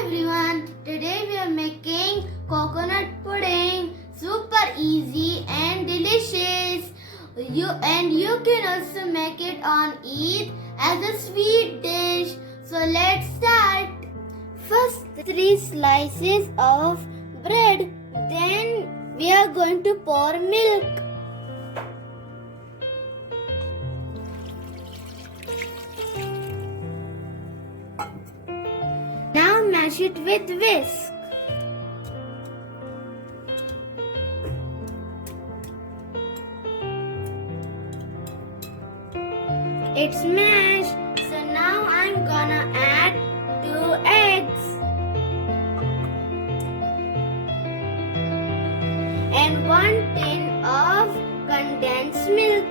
everyone, today we are making coconut pudding. Super easy and delicious. You can also make it on Eid as a sweet dish. So let's start. First 3 slices of bread. Then we are going to pour milk. Now mash it with whisk. It's mashed. So now I'm gonna add 2 eggs and 1 tin of condensed milk.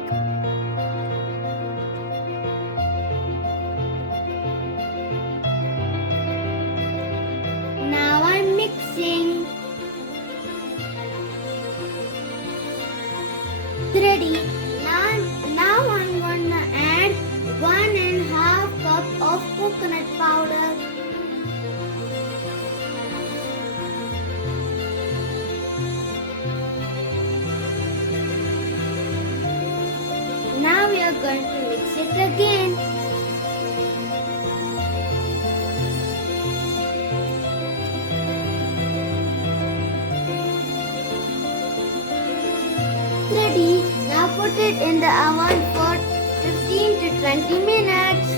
Now I'm mixing. It's ready. Now I'm gonna add 1.5 cup of coconut powder. Now we are going to mix it again. Ready. Now put it in the oven for 15 to 20 minutes.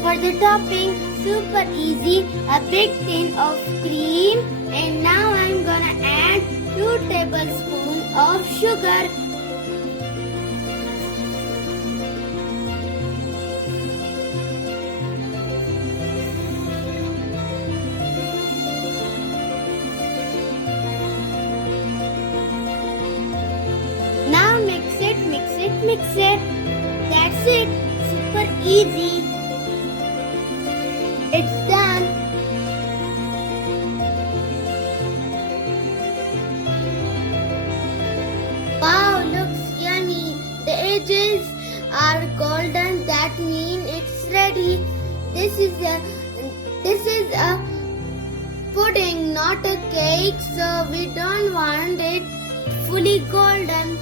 For the topping, super easy, a big tin of cream, and now I'm gonna add 2 tablespoons of sugar. Now mix it. That's it. Super easy. It's done. Wow, looks yummy. The edges are golden. That means it's ready. This is a pudding, not a cake. So we don't want it fully golden.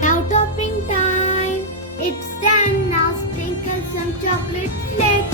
Now topping time. It's done. Now sprinkle some chocolate flakes.